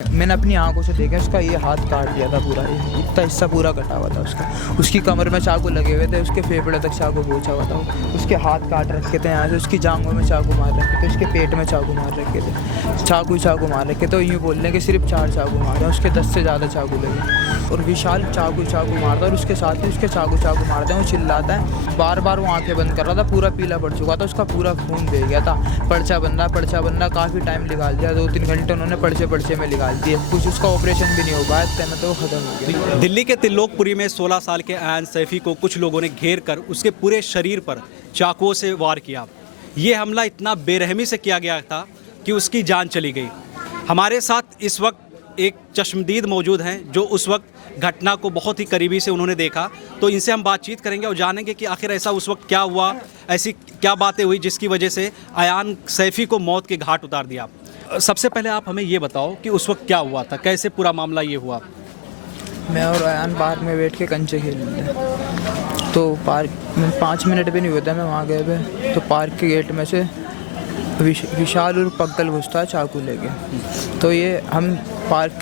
मैंने अपनी आंखों से देखा, उसका ये हाथ काट दिया था पूरा, इतना हिस्सा पूरा कटा हुआ था उसका। उसकी कमर में चाकू लगे हुए थे, उसके फेफड़े तक चाकू पहुंचा हुआ था। उसके हाथ काट रखे थे यहाँ से, उसकी जांघों में चाकू मार रखे थे, उसके पेट में चाकू मार रखे थे, चाकू मार रखे थे। तो यूँ बोल रहे कि सिर्फ 4 चाकू मारे, उसके 10 से ज़्यादा चाकू लगे। और विशाल चाकू मारता है और उसके साथ ही उसके चाकू मारते हैं। वो चिल्लाता है, बार बार वो आंखें बंद कर रहा था, पूरा पीला पड़ चुका था, उसका पूरा खून बह गया था। पर्चा बंदा काफ़ी टाइम निकाल दिया, 2-3 घंटे उन्होंने पर्चे में निकाल दिए। कुछ उसका ऑपरेशन भी नहीं हो पाया, इतने में तो ख़त्म हो गया। दिल्ली के तिल्लोकपुरी में 16 साल के अयान सैफी को कुछ लोगों ने घेर कर उसके पूरे शरीर पर चाकुओं से वार किया। ये हमला इतना बेरहमी से किया गया था कि उसकी जान चली गई। हमारे साथ इस वक्त एक चश्मदीद मौजूद हैं जो उस वक्त घटना को बहुत ही करीबी से उन्होंने देखा। तो इनसे हम बातचीत करेंगे और जानेंगे कि आखिर ऐसा उस वक्त क्या हुआ, ऐसी क्या बातें हुई जिसकी वजह से अयान सैफी को मौत के घाट उतार दिया। सबसे पहले आप हमें ये बताओ कि उस वक्त क्या हुआ था, कैसे पूरा मामला ये हुआ। मैं और अयान पार्क में बैठ के कंचे खेल रहे थे, तो पार्क में 5 मिनट भी नहीं हुए थे मैं वहाँ गए पे, तो पार्क के गेट में से विशाल और पग्गल घुसता है चाकू लेके। तो ये हम पार्क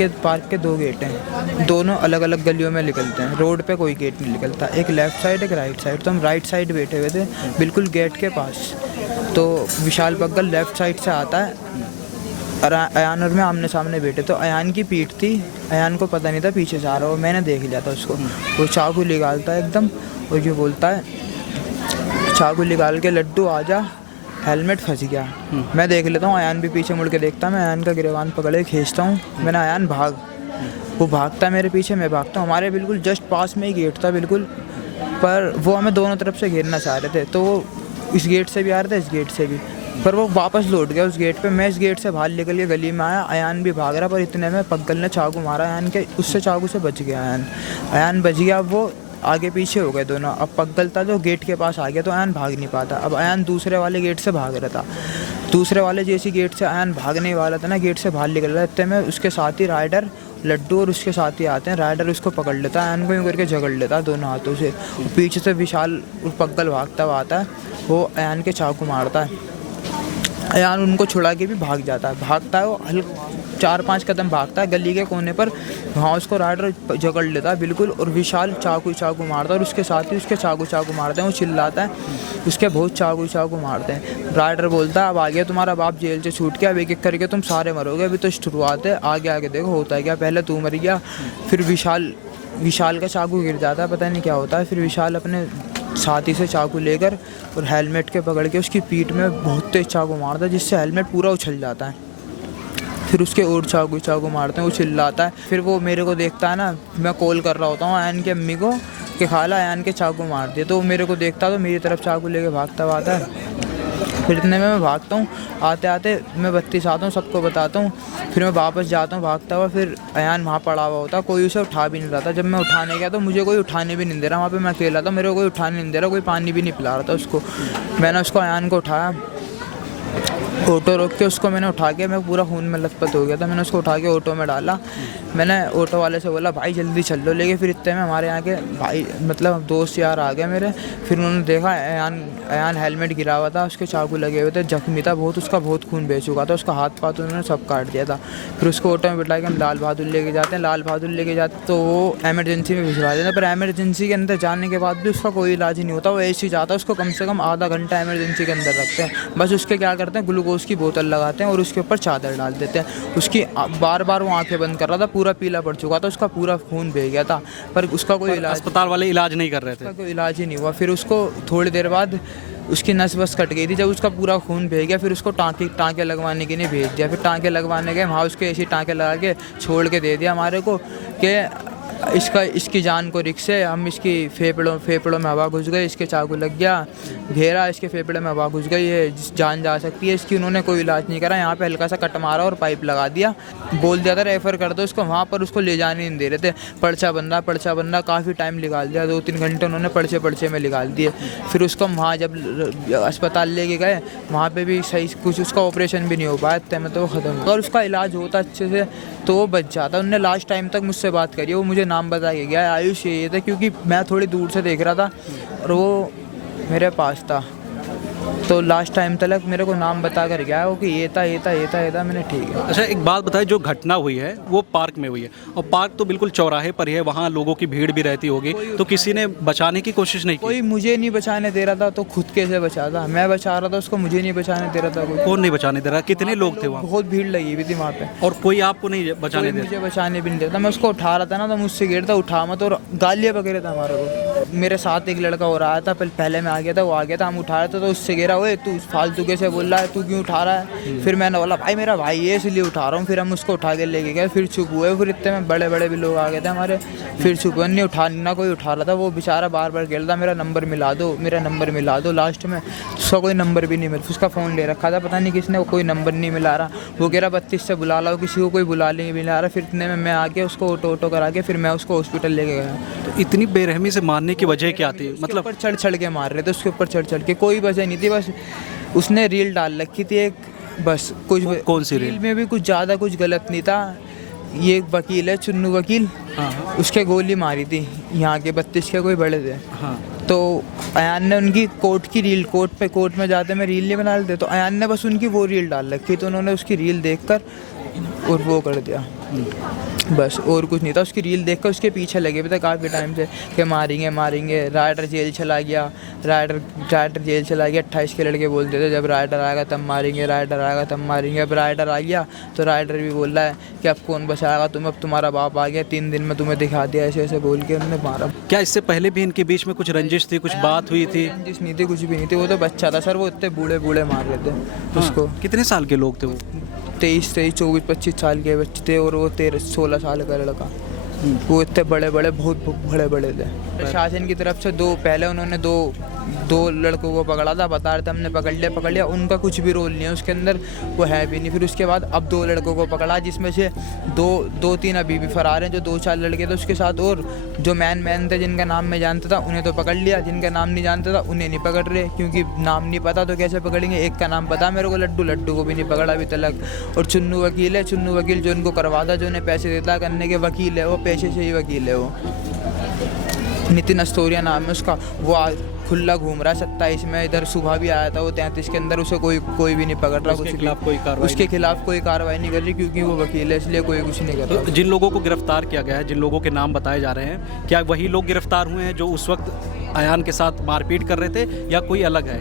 के 2 गेट हैं, दोनों अलग अलग गलियों में निकलते हैं, रोड पे कोई गेट नहीं निकलता, एक लेफ़्ट साइड एक राइट साइड। तो हम राइट साइड बैठे हुए थे बिल्कुल गेट के पास। तो विशाल पग्गल लेफ़्ट साइड से आता है और अयान और मैं आमने सामने बैठे। तो अयान की पीठ थी, अयान को पता नहीं था पीछे से आ रहा हो, मैंने देख लिया था उसको। वो चाकू निकालता है एकदम और ये बोलता है, चाकू निकाल के लड्डू आजा, हेलमेट फंस गया। मैं देख लेता हूँ, अयान भी पीछे मुड़ के देखता, मैं अयान का गिरबान पकड़े खींचता हूँ, मैंने अयान भाग। वो भागता है मेरे पीछे, मैं भागता हूँ। हमारे बिल्कुल जस्ट पास में ही गेट था बिल्कुल, पर वो हमें दोनों तरफ से घेरना चाह रहे थे। तो वो इस गेट से भी आ रहे थे, इस गेट से भी, पर वो वापस लौट गया उस गेट पे। मैं इस गेट से बाहर निकल के गली में आया, अयान भी भाग रहा, पर इतने में पग्गल ने चाकू मारा अयान के, उससे चाकू से बच गया अयान बच गया। अब वो आगे पीछे हो गए दोनों। अब पग्गल था जो गेट के पास आ गया, तो अयान भाग नहीं पाता। अब अयान दूसरे वाले गेट से भाग रहा था, दूसरे वाले जैसी गेट से अयान भागने वाला था ना, गेट से बाहर निकल रहा है, इतने में उसके साथ ही राइडर लड्डू और उसके साथ ही आते हैं। राइडर उसको पकड़ लेता है, अयान को यूँ करके झगड़ लेता है दोनों हाथों से। पीछे से विशाल और पग्गल भागता हुआ आता है, वो अयान के चाकू मारता है। अयान उनको छुड़ा के भी भाग जाता है, भागता है वो 4-5 कदम भागता है गली के कोने पर, वहाँ उसको राइडर जकड़ लेता है बिल्कुल। और विशाल चाकू मारता है और उसके साथ ही उसके चाकू मारते हैं। वो चिल्लाता है, उसके बहुत चाकू मारते हैं। राइडर बोलता है, अब आ गया तुम्हारा बाप जेल से छूट के, अब एक एक करके तुम सारे मरोगे, अभी तो शुरुआत है, आगे देखो होता है क्या, पहले तू मर गया। फिर विशाल का चाकू गिर जाता है, पता नहीं क्या होता है। फिर विशाल अपने साथी से चाकू लेकर और हेलमेट के पकड़ के उसकी पीठ में बहुत तेज चाकू मारता है, जिससे हेलमेट पूरा उछल जाता है। फिर उसके और चाकू मारते हैं, वो चिल्लाता है। फिर वो मेरे को देखता है ना, मैं कॉल कर रहा होता हूँ अयान की अम्मी को कि खाला अयान के चाकू मार दिए। तो वो मेरे को देखता है, तो मेरी तरफ चाकू लेके भागता हुआ आता है। फिर इतने में मैं भागता हूँ, आते आते मैं 32 आता हूँ, सबको बताता हूँ। फिर मैं वापस जाता हूँ भागता हुआ, फिर अयान वहाँ पड़ा हुआ होता, कोई उसे उठा भी नहीं रहा था। जब मैं उठाने गया तो मुझे कोई उठाने भी नहीं दे रहा, वहाँ पे मैं अकेला था, मेरे को कोई उठाने नहीं दे रहा, कोई पानी भी नहीं पिला रहा था उसको। मैंने उसको अयान को उठाया, ऑटो रोक के उसको मैंने उठा के, मैं पूरा खून में लथपथ हो गया था, मैंने उसको उठा के ऑटो में डाला। मैंने ऑटो वाले से बोला, भाई जल्दी चल लो लेके। फिर इतने में हमारे यहाँ के भाई मतलब दोस्त यार आ गए मेरे। फिर उन्होंने देखा अयान हेलमेट गिरा हुआ था, उसके चाकू लगे हुए थे, जख्मी था बहुत, उसका बहुत खून बह चुका था, उसका हाथ पाथ उन्होंने सब काट दिया था। फिर उसको ऑटो में बिठा के हम लाल बहादुर लेके जाते हैं। लाल बहादुर लेके जाते तो वो एमरजेंसी में भिजवा देते हैं, पर एमरजेंसी के अंदर जाने के बाद भी उसका कोई इलाज नहीं होता। वो ऐसे ही जाता है, उसको कम से कम आधा घंटा एमरजेंसी के अंदर रखते हैं। बस उसके क्या करते हैं, ग्लूकोज की बोतल लगाते हैं और उसके ऊपर चादर डाल देते हैं। उसकी बार बार वो आंखें बंद कर रहा था, पूरा पीला पड़ चुका था, उसका पूरा खून बह गया था, पर उसका कोई इलाज, अस्पताल वाले इलाज नहीं कर रहे थे, कोई इलाज ही नहीं हुआ। फिर उसको थोड़ी देर बाद उसकी नस बस कट गई थी, जब उसका पूरा खून बह गया फिर उसको टाँके लगवाने के लिए भेज दिया। फिर टाँके लगवाने गए, वहाँ उसके ऐसे टाँके लगा के छोड़ के दे दिया हमारे को कि इसकी जान को रिक्स है। हम इसकी फेफड़ों में हवा घुस गई, इसके चाकू लग गया, घेरा, इसके फेफड़े में हवा घुस गई, ये जान जा सकती है इसकी। उन्होंने कोई इलाज नहीं करा, यहाँ पे हल्का सा कट मारा और पाइप लगा दिया, बोल दिया था रेफ़र कर दो इसको, वहाँ पर उसको ले जाने नहीं दे रहे थे। पर्चा बंदा काफ़ी टाइम निकाल दिया, 2-3 घंटे उन्होंने पर्चे में निकाल दिए। फिर उसको वहाँ जब अस्पताल लेके गए, वहाँ पर भी सही कुछ उसका ऑपरेशन भी नहीं हो पाया, इतने में तो वो ख़त्म। अगर उसका इलाज होता अच्छे से तो वो बच जाता। उन्होंने लास्ट टाइम तक मुझसे बात करी, वो मुझे नाम बता के गया, आयुष ये था, क्योंकि मैं थोड़ी दूर से देख रहा था और वो मेरे पास था। तो लास्ट टाइम तक मेरे को नाम बता कर गया वो कि ये था। मैंने ठीक है। अच्छा, एक बात बताइए, जो घटना हुई है वो पार्क में हुई है और पार्क तो बिल्कुल चौराहे पर ही है, वहाँ लोगों की भीड़ भी रहती होगी, तो किसी ने बचाने की कोशिश नहीं की? कोई मुझे नहीं बचाने दे रहा था तो खुद कैसे बचाता? मैं बचा रहा था उसको, मुझे नहीं बचाने दे रहा था कोई। कौन नहीं बचाने दे रहा? कितने लोग थे वहाँ? बहुत भीड़ लगी हुई थी वहाँ पे और कोई आपको नहीं बचाने दे रहा? मुझे बचाने भी नहीं देता। मैं उसको उठा रहा था ना तो मुझसे गिरता, उठा मत, और गालियाँ वगैरह था हमारे को। मेरे साथ एक लड़का और आया था, पहले मैं आ गया था, वो आ गया था, हम उठा रहे थे तो उससे गिरा, ओए तू फालतू कैसे बोल रहा है, तू क्यों उठा रहा है? फिर मैंने बोला भाई मेरा भाई है इसलिए उठा रहा हूँ। फिर हम उसको उठा के लेके गए, फिर चुप हुए। फिर इतने में बड़े बड़े भी लोग आ गए थे हमारे, फिर चुप हुए, नहीं ना कोई उठा रहा था। वो बेचारा बार बार कह रहा था मेरा नंबर मिला दो। लास्ट में उसका कोई नंबर भी नहीं मिला। उसका फ़ोन ले रखा था, पता नहीं किसने, कोई नंबर नहीं मिला रहा। वो कह रहा 32 से बुला लाओ, किसी को कोई बुला नहीं मिला रहा। फिर इतने में मैं आके उसको ऑटो करा के फिर मैं उसको हॉस्पिटल लेके गया। तो इतनी बेरहमी से मारने की वजह क्या थी? मतलब ऊपर चढ़ के मार रहे थे, उसके ऊपर चढ़ के, कोई वजह नहीं थी, बस उसने रील डाल रखी थी एक, बस कुछ। कौन सी रील? में भी कुछ ज़्यादा कुछ गलत नहीं था। ये एक वकील है, चुन्नू वकील, हाँ। उसके गोली मारी थी यहाँ के 32 के कोई बड़े थे। हाँ। तो अयान ने उनकी कोर्ट में जाते में रील नहीं बना लेते, तो अयान ने बस उनकी वो रील डाल रखी, तो उन्होंने उसकी रील देखकर और वो कर दिया, बस और कुछ नहीं था। उसकी रील देखकर उसके पीछे लगे हुए थे काफ़ी टाइम से कि मारेंगे। राइडर जेल चला गया, राइडर जेल चला गया। 28 के लड़के बोलते थे जब राइडर आएगा तब मारेंगे। अब राइडर आ गया तो राइडर भी बोल रहा है कि अब कौन बचाएगा तुम, अब तुम्हारा बाप आ गया, 3 दिन में तुम्हें दिखा दिया, ऐसे बोल के उन्होंने मारा। क्या इससे पहले भी इनके बीच में कुछ रंजिश थी, कुछ बात हुई थी? रंजिश नहीं थी, कुछ भी नहीं थी। वो तो बच्चा था सर, वो इतने बूढ़े मार रहे थे उसको। कितने साल के लोग थे वो? 23, 24, 25 साल के बच्चे थे, और वो 13-16 साल का लड़का। वो इतने बहुत बड़े थे। प्रशासन की तरफ से पहले उन्होंने दो लड़कों को पकड़ा था, बता रहे थे हमने पकड़ लिया, उनका कुछ भी रोल नहीं है उसके अंदर, वो है भी नहीं। फिर उसके बाद अब 2 लड़कों को पकड़ा, जिसमें से 2-3 अभी भी फरार हैं। जो 2-4 लड़के थे उसके साथ, और जो मैन थे जिनका नाम मैं जानता था उन्हें तो पकड़ लिया, जिनका नाम नहीं जानता था उन्हें नहीं पकड़ रहे, क्योंकि नाम नहीं पता तो कैसे पकड़ेंगे। एक का नाम पता मेरे को, लड्डू को भी नहीं पकड़ा अभी तक। और चुन्नू वकील जो इनको करवाता, जो उन्हें पैसे देता करने के वकील है, वो पैसे से ही वकील है। वो नितिन अस्तोरिया नाम है उसका, वो खुला घूम रहा है 27 में। इधर सुबह भी आया था वो 33 के अंदर, उसे कोई भी नहीं पकड़ रहा, उसके खिलाफ कोई कार्रवाई नहीं कर रही, क्योंकि वो वकील है इसलिए कोई कुछ नहीं कर रहा। तो जिन लोगों को गिरफ्तार किया गया है, जिन लोगों के नाम बताए जा रहे हैं, क्या वही लोग गिरफ्तार हुए हैं जो उस वक्त अयान के साथ मारपीट कर रहे थे, या कोई अलग है?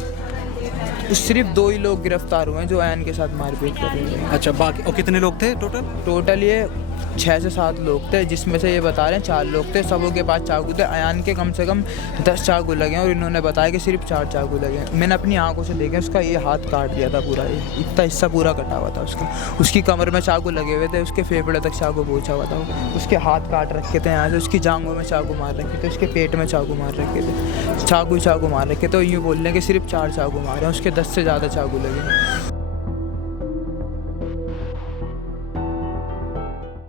सिर्फ 2 ही लोग गिरफ्तार हुए हैं जो अयान के साथ मारपीट कर रहे हैं। अच्छा, बाकी और कितने लोग थे टोटल ये 6 से 7 लोग थे, जिसमें से ये बता रहे हैं 4 लोग थे। सबों के पास चाकू थे। अयान के कम से कम 10 चाकू लगे, और इन्होंने बताया कि सिर्फ 4 चाकू लगे। मैंने अपनी आंखों से देखा, उसका ये हाथ काट दिया था पूरा, ये इतना हिस्सा पूरा कटा हुआ था उसका। उसकी कमर में चाकू लगे हुए थे, उसके फेफड़े तक चाकू पहुँचा हुआ था। उसके हाथ काट रखे थे यहाँ से, उसकी जांघों में चाकू मार रखे थे, उसके पेट में चाकू मार रखे थे, चाकू मार रखे थे। तो यूँ बोल रहे हैं कि सिर्फ 4 चाकू मारे हैं, उसके 10 से ज़्यादा चाकू लगे हैं।